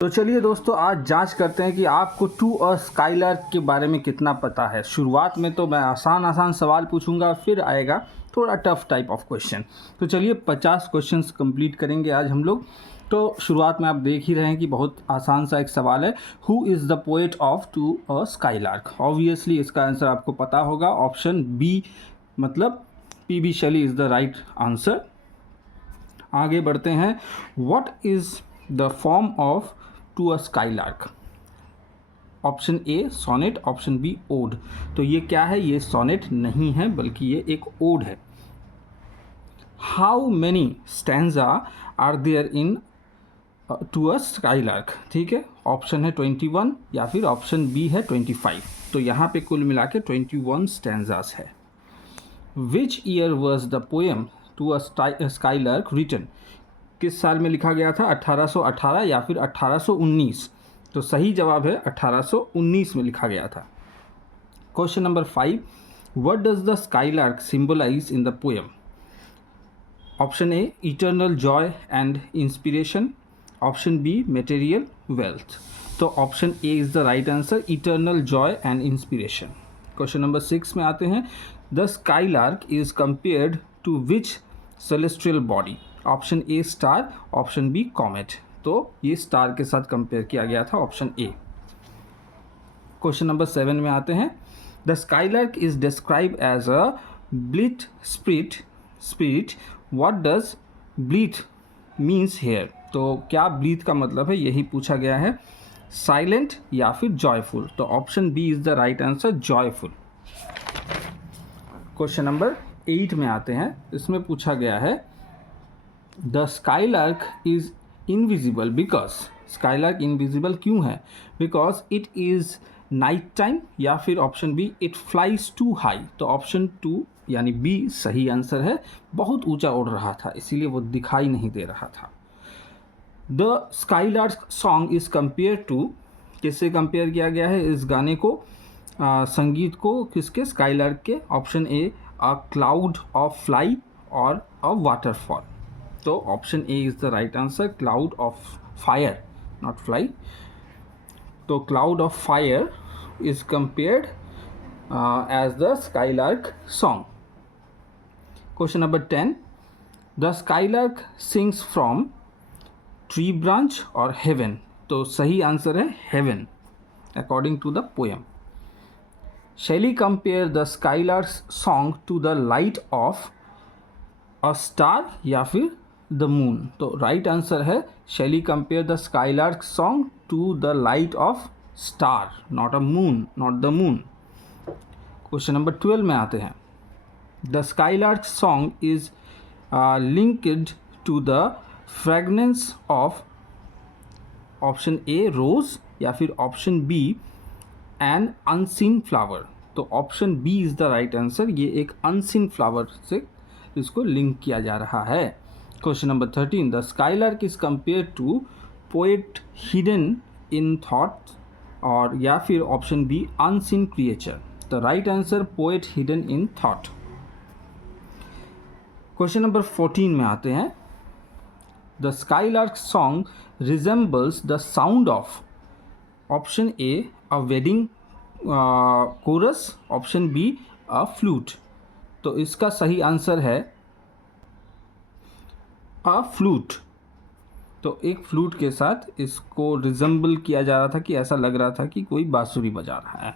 तो चलिए दोस्तों, आज जांच करते हैं कि आपको टू अ स्काईलार्क के बारे में कितना पता है। शुरुआत में तो मैं आसान सवाल पूछूंगा, फिर आएगा थोड़ा टफ टाइप ऑफ क्वेश्चन। तो चलिए 50 क्वेश्चंस कंप्लीट करेंगे आज हम लोग। तो शुरुआत में आप देख ही रहे हैं कि बहुत आसान सा एक सवाल है, who is the poet of to a skylark. Obviously इसका आंसर आपको पता होगा, ऑप्शन बी मतलब P Shelley is the right answer. आगे बढ़ते हैं। What is the form of to a skylark. Option A sonnet, option B ode. तो ये क्या है? ये सोनेट नहीं है बल्कि ये एक ओड है। How many stanza are there in to a skylark. ठीक है, ऑप्शन है 21 या फिर ऑप्शन बी है 25। तो यहाँ पे कुल मिला के 21 स्टैंजास है। Which year was the poem to a skylark written. किस साल में लिखा गया था? 1818 या फिर 1819। तो सही जवाब है 1819 में लिखा गया था। Question number 5, what does the skylark symbolize in the poem. Option A eternal joy and inspiration, option B material wealth. तो option A is the right answer, eternal joy and inspiration. Question number 6 में आते हैं। The skylark is compared to which celestial body. Option A star, option B comet. तो ये star के साथ compare किया गया था, ऑप्शन ए। क्वेश्चन नंबर 7 में आते हैं। The skylark is describe as a blithe spirit. What does blithe means here. तो क्या ब्लीट का मतलब है, यही पूछा गया है। साइलेंट या फिर जॉयफुल। तो option B is the right answer, joyful. Question number 8 में आते हैं। इसमें पूछा गया है the skylark is invisible because. Skylark invisible क्यों है? Because it is night time या फिर option B it flies too high. तो ऑप्शन 2 यानी बी सही आंसर है। बहुत ऊंचा उड़ रहा था इसीलिए वो दिखाई नहीं दे रहा था। The skylark song is compare to, किससे कंपेयर किया गया है इस गाने को, संगीत को किसके? स्काईलार्क के। Option A a cloud of fly और अ वाटरफॉल। तो option A is the right answer, cloud of fire, not fly. तो cloud of fire is compared as the skylark song. Question number 10, the skylark sings from tree branch और heaven. तो सही answer है heaven according to the poem. Shelley compare the skylark song to the light of a star या फिर the moon. तो right answer है Shelley compare the skylark song to the light of star, not a moon, not the moon. Question number 12 में आते हैं। The skylark song is linked to the fragrance of, option A rose या फिर option B an unseen flower. तो option B is the right answer, ये एक unseen flower से इसको लिंक किया जा रहा है। Question number 13, the skylark is compare to poet hidden in thought और या फिर option B unseen creature. The right answer poet hidden in thought. Question number 14 में आते हैं। The skylark song resembles the sound of, option A a wedding chorus, option B a flute. तो इसका सही answer है अ फ्लूट। तो एक flute के साथ इसको रिजेंबल किया जा रहा था कि ऐसा लग रहा था कि कोई बांसुरी बजा रहा है।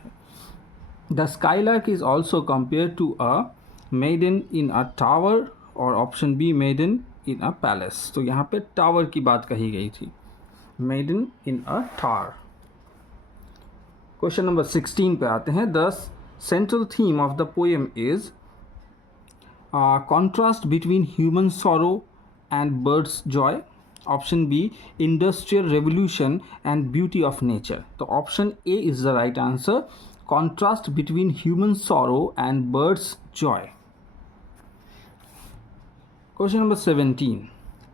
The skylark is also compare to a maiden in a tower और option B maiden in a palace. तो यहाँ पे टावर की बात कही गई थी, maiden in a tower. Question number 16 पे आते हैं। The central theme of the poem is contrast between human sorrow and bird's joy, option B industrial revolution and beauty of nature। तो option A is the right answer, contrast between human sorrow and bird's joy। Question number 17,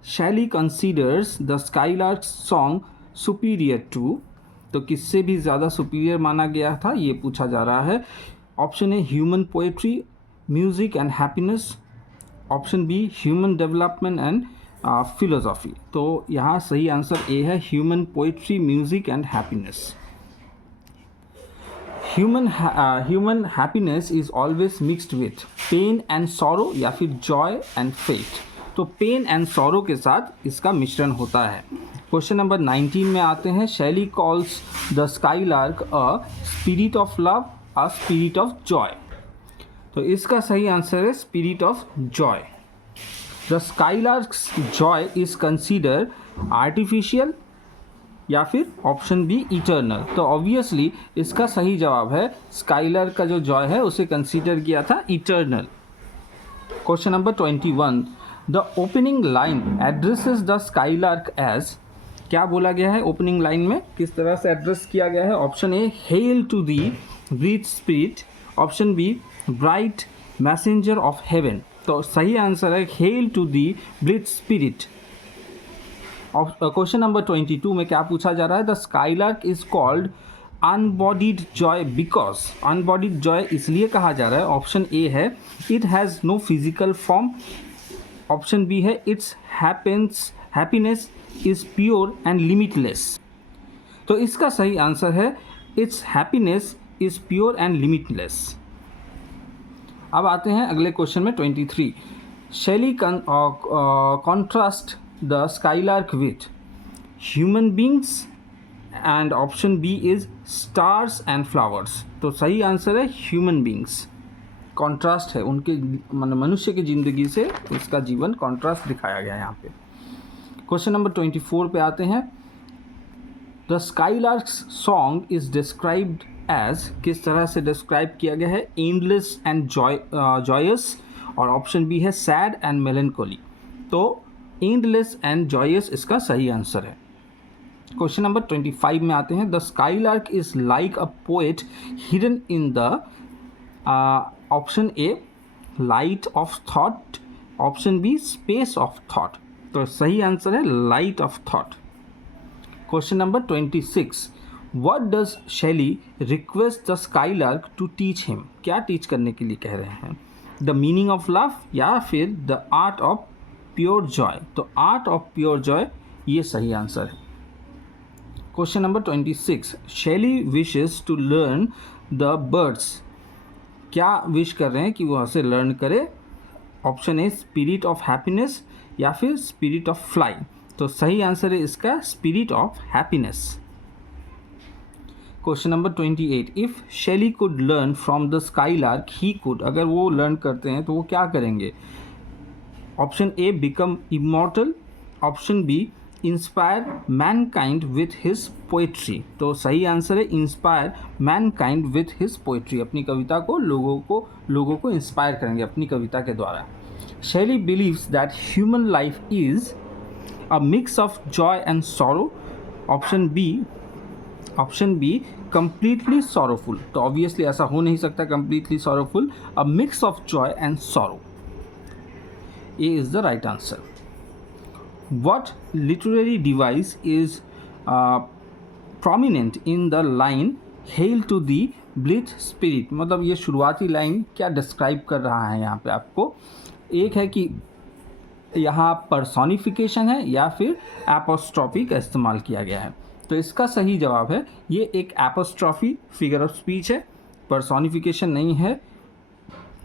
Shelley considers the Skylark song superior to। तो किससे भी ज़्यादा superior माना गया था ये पूछा जा रहा है। Option A human poetry, music and happiness, option B human development and philosophy. तो यहाँ सही आंसर ए है, human poetry, music and happiness. Human happiness is always mixed with pain and sorrow या फिर जॉय एंड फेट। तो pain and sorrow के साथ इसका मिश्रण होता है। क्वेश्चन नंबर 19 में आते हैं। Shelley calls the skylark a spirit of love, a spirit of joy. तो इसका सही आंसर है spirit of joy. The skylarks joy is consider artificial या फिर ऑप्शन बी इटर्नल। तो ऑब्वियसली इसका सही जवाब है स्काईलार्क का जो जॉय है उसे कंसीडर किया था eternal. Question number 21, the opening line addresses the skylark as. क्या बोला गया है ओपनिंग लाइन में, किस तरह से एड्रेस किया गया है? Option A hail to thee blithe spirit, option B bright messenger of heaven. तो सही आंसर है hail to thee blithe spirit. Question number 22 में क्या पूछा जा रहा है? The skylark is called unbodied joy because. Unbodied joy इसलिए कहा जा रहा है, ऑप्शन ए है it has no physical form, option B है its happiness is pure and limitless. तो इसका सही आंसर है its happiness is pure and limitless. अब आते हैं अगले क्वेश्चन में 23। Shelley contrast the skylark with human beings and option B is stars and flowers. तो सही आंसर है ह्यूमन बींग्स। कॉन्ट्रास्ट है उनके मनुष्य की ज़िंदगी से, उसका जीवन कॉन्ट्रास्ट दिखाया गया है यहाँ पे। क्वेश्चन नंबर 24 पे आते हैं। The skylarks song is described as. किस तरह से डिस्क्राइब किया गया है? एंडलेस एंड जॉयस, और ऑप्शन बी है सैड एंड मेलनकोली। तो एंडलेस एंड जॉयस इसका सही आंसर है। क्वेश्चन नंबर 25 में आते हैं। The skylark is like a poet hidden in the, option A light of thought, option B space of thought. तो सही आंसर है light of thought. Question number 26, what does Shelley request the skylark to teach him. क्या teach करने के लिए कह रहे हैं? द मीनिंग ऑफ लव या फिर the art of pure joy. तो आर्ट ऑफ प्योर जॉय ये सही आंसर है। Question number 26, Shelley wishes to learn the birds. क्या विश कर रहे हैं कि वो उसे लर्न करे? Option A spirit of happiness या फिर स्पिरिट ऑफ फ्लाई। तो सही आंसर है इसका spirit of happiness. Question number 28, if Shelley could learn from the skylark he could. अगर वो लर्न करते हैं तो वो क्या करेंगे? Option A become immortal, option B inspire mankind with his poetry. तो सही आंसर है inspire mankind with his poetry. अपनी कविता को लोगों को इंस्पायर करेंगे अपनी कविता के द्वारा। शैली believes that human life is a mix of Joy and sorrow, option be completely sorrowful. तो ऑब्वियसली ऐसा हो नहीं सकता completely sorrowful, a mix of Joy and sorrow. A is the right answer. What literary device is prominent in the line hail to the bleat spirit? मतलब ये शुरुआती line क्या describe कर रहा है यहाँ पे आपको? एक है कि यहाँ पर्सोनिफिकेशन है या फिर एपोस्ट्रॉफी का इस्तेमाल किया गया है। तो इसका सही जवाब है ये एक एपोस्ट्रॉफी फिगर ऑफ स्पीच है, पर्सोनिफिकेशन नहीं है।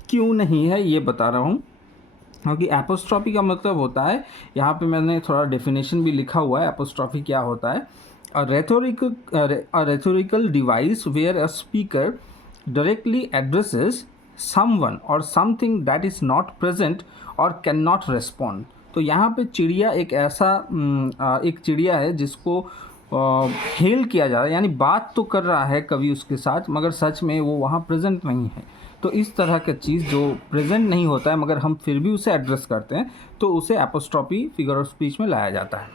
क्यों नहीं है ये बता रहा हूँ, क्योंकि एपोस्ट्रॉफी का मतलब होता है, यहाँ पे मैंने थोड़ा डेफिनेशन भी लिखा हुआ है एपोस्ट्रॉफी क्या होता है। A rhetorical device where a speaker directly addresses someone और something that is not present और कैन नॉट रेस्पॉन्ड। तो यहाँ पे चिड़िया एक ऐसा एक चिड़िया है जिसको हेल किया जा रहा है, यानी बात तो कर रहा है कवि उसके साथ मगर सच में वो वहाँ प्रेजेंट नहीं है। तो इस तरह का चीज़ जो प्रेजेंट नहीं होता है मगर हम फिर भी उसे एड्रेस करते हैं तो उसे एपोस्ट्रॉफी फिगर ऑफ स्पीच में लाया जाता है।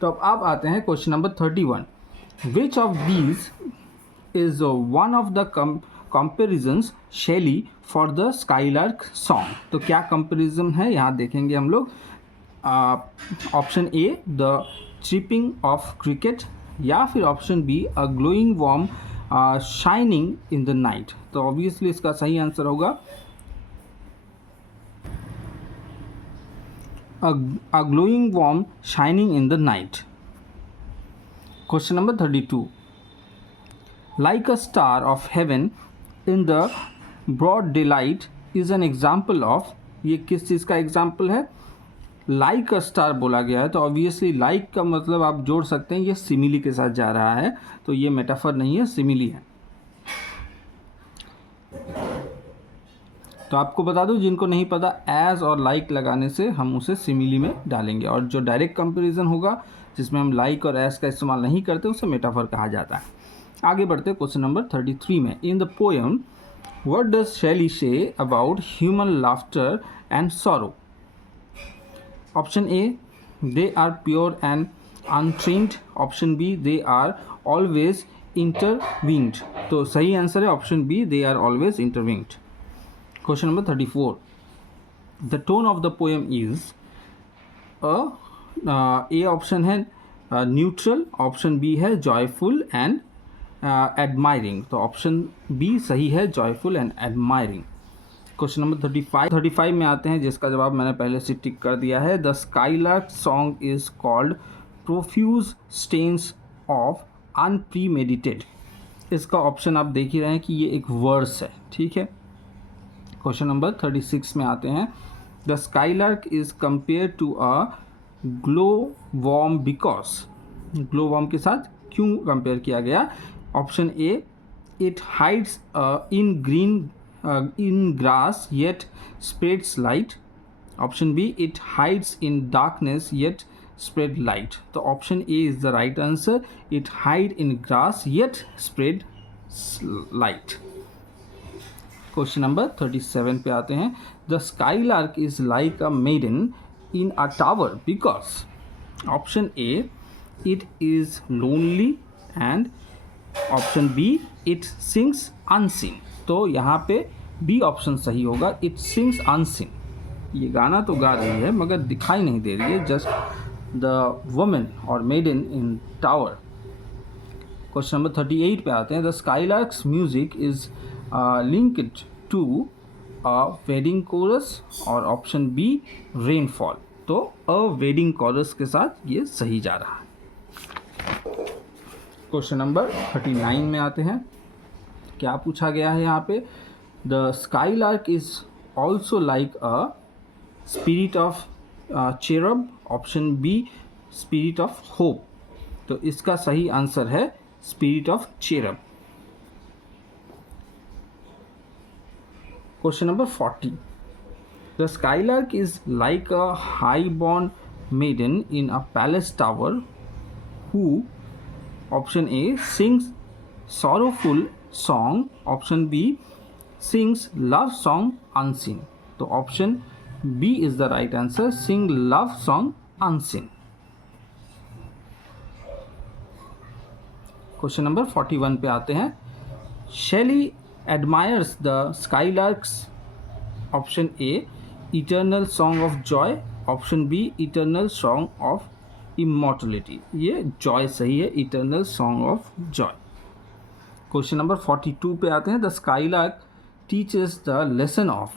तो अब आते हैं question number 31, which of these is one of the comparisons शैली फॉर द स्काईलार्क सॉन्ग। तो क्या कंपेरिजन है यहाँ देखेंगे हम लोग। Option A the chipping of cricket या फिर option B a glowing warm shining in the night. तो ऑब्वियसली इसका सही आंसर होगा a glowing worm shining in the night. Question number 32. Like a star of heaven in the broad daylight is an example of, ये किस चीज़ का example है? Like a star बोला गया है, तो ऑब्वियसली लाइक का मतलब आप जोड़ सकते हैं ये सिमिली के साथ जा रहा है, तो ये मेटाफर नहीं है, सिमिली है। तो आपको बता दूं, जिनको नहीं पता, एज और लाइक लगाने से हम उसे सिमिली में डालेंगे, और जो डायरेक्ट कंपैरिजन होगा जिसमें हम लाइक और एज का इस्तेमाल नहीं करते उसे मेटाफर कहा जाता है। आगे बढ़ते क्वेश्चन नंबर 33 में। In the poem what does Shelley say about human laughter and sorrow? Option A, they are pure and untrained. Option B, they are always intertwined. तो सही आंसर है option B, they are always intertwined. Question number 34, the tone of the poem is A option है neutral, option B है joyful and admiring. तो option B सही है, joyful and admiring. Question number 35 में आते हैं, जिसका जवाब मैंने पहले से टिक कर दिया है। The skylark song is called profuse strains of unpremeditated. इसका ऑप्शन आप देख ही रहे हैं कि ये एक वर्स है, ठीक है। क्वेश्चन नंबर 36 में आते हैं। The skylark is compare to a glow worm because, glow worm के साथ क्यों कंपेयर किया गया? Option A, it hides in grass yet spreads light. Option B, it hides in darkness yet spread light. तो option A is the right answer. It hide in grass yet spread light. Question number 37 पे आते हैं। The skylark is like a maiden in a tower because, option A, it is lonely, and option B, it sings unseen. तो यहाँ पे B option सही होगा, it sings unseen. ये गाना तो गा रही है मगर दिखाई नहीं दे रही है, जस्ट द वुमन और maiden in tower. Question number 38 पे आते हैं। The skylarks music is linked to a wedding chorus, और ऑप्शन बी रेनफॉल। तो अ वेडिंग कोरस के साथ ये सही जा रहा है। क्वेश्चन नंबर 39 में आते हैं। क्या पूछा गया है यहाँ पे? The skylark is also like a spirit of cherub, option B spirit of hope. तो इसका सही आंसर है spirit of cherub. Question number 40, the skylark is like a high born maiden in a palace tower who, option A, sings sorrowful song, option B, sings love song unseen. तो option B is the right answer, sing love song unseen. Question number 41 पे आते हैं। Shelley admires the skylarks, option A, eternal song of joy, option B, eternal song of immortality. ये joy सही है, eternal song of joy। Question number 42 पे आते हैं। The skylark teaches the lesson of,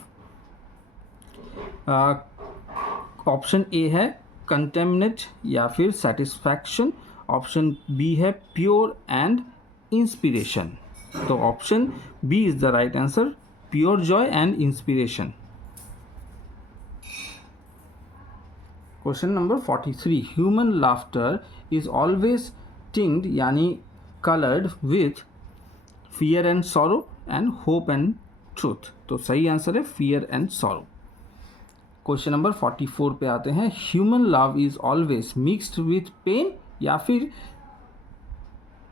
option A है contentment या फिर satisfaction, option B है प्योर एंड इंस्पिरेशन। तो option B is the right answer, pure joy and inspiration. Question number 43, human laughter is always tinged यानी coloured with fear and sorrow and hope and truth. तो सही answer है fear and sorrow. Question number 44 पे आते हैं। Human love is always mixed with pain या फिर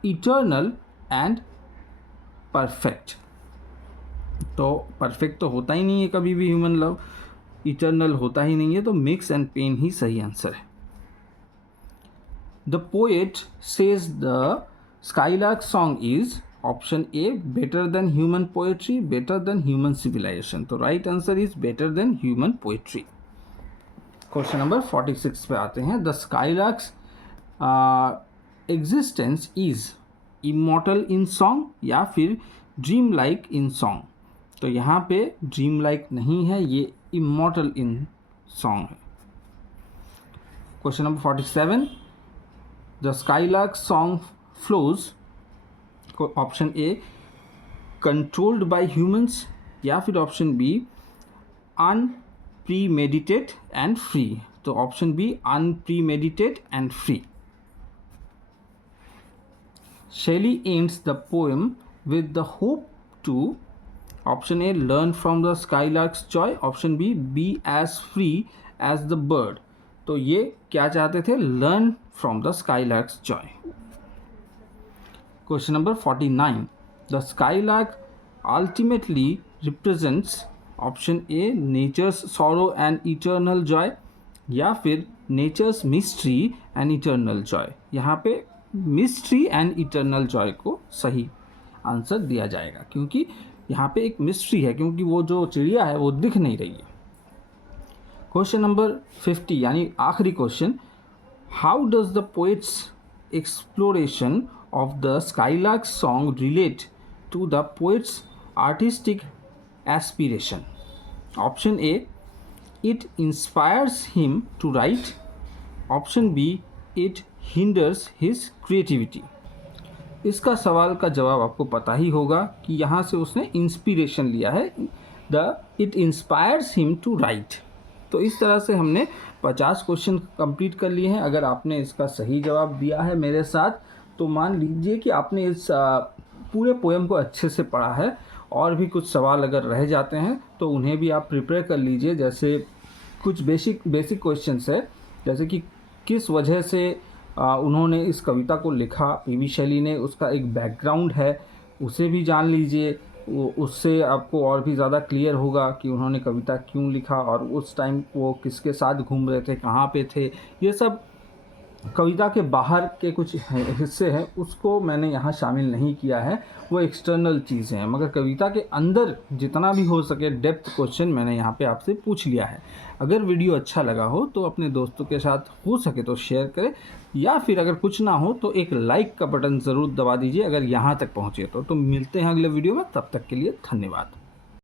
eternal and perfect. तो परफेक्ट तो होता ही नहीं है कभी भी, ह्यूमन लव इटर्नल होता ही नहीं है, तो मिक्स एंड पेन ही सही आंसर है। The poet says the skylark song is, option A, better than human poetry, better than human civilisation. तो right answer is better than human poetry. Question number 46 पे आते हैं। The skylarks existence is immortal in song या फिर dream like in song. तो यहाँ पे dream like नहीं है, ये इमॉर्टल इन सॉन्ग है। Question number 47, the skylark song flows, option A controlled by humans, या फिर option B unpremeditated and free. तो option B unpremeditated and free. Shelley ends the poem with the hope to, option A learn from the skylark's joy, option B be as free as the bird। तो ये क्या चाहते थे? learn from the skylark's joy। Question number 49, the skylark ultimately represents, option A nature's sorrow and eternal joy, या फिर nature's mystery and eternal joy। यहाँ पे mystery and eternal Joy को सही आंसर दिया जाएगा, क्योंकि यहाँ पे एक मिस्ट्री है, क्योंकि वो जो चिड़िया है वो दिख नहीं रही है। क्वेश्चन नंबर 50 यानी आखिरी question, how does the poet's exploration of the skylark song relate to the poet's artistic aspiration. Option A it inspires him to write, option B it hinders his creativity. इसका सवाल का जवाब आपको पता ही होगा कि यहाँ से उसने इंस्पिरेशन लिया है, it inspires him to write. तो इस तरह से हमने 50 क्वेश्चन कंप्लीट कर लिए हैं। अगर आपने इसका सही जवाब दिया है मेरे साथ, तो मान लीजिए कि आपने इस पूरे पोएम को अच्छे से पढ़ा है। और भी कुछ सवाल अगर रह जाते हैं तो उन्हें भी आप प्रिपेयर कर लीजिए। जैसे कुछ बेसिक क्वेश्चंस है, जैसे कि किस वजह से उन्होंने इस कविता को लिखा, पीवी शैली ने, उसका एक बैकग्राउंड है, उसे भी जान लीजिए। उससे आपको और भी ज़्यादा क्लियर होगा कि उन्होंने कविता क्यों लिखा और उस टाइम वो किसके साथ घूम रहे थे, कहाँ पे थे। ये सब कविता के बाहर के कुछ हिस्से हैं, उसको मैंने यहाँ शामिल नहीं किया है, वो एक्सटर्नल चीज़ें हैं। मगर कविता के अंदर जितना भी हो सके डेप्थ क्वेश्चन मैंने यहाँ पे आपसे पूछ लिया है। अगर वीडियो अच्छा लगा हो तो अपने दोस्तों के साथ हो सके तो शेयर करें, या फिर अगर कुछ ना हो तो एक लाइक का बटन ज़रूर दबा दीजिए अगर यहाँ तक पहुँचे तो मिलते हैं अगले वीडियो में। तब तक के लिए धन्यवाद।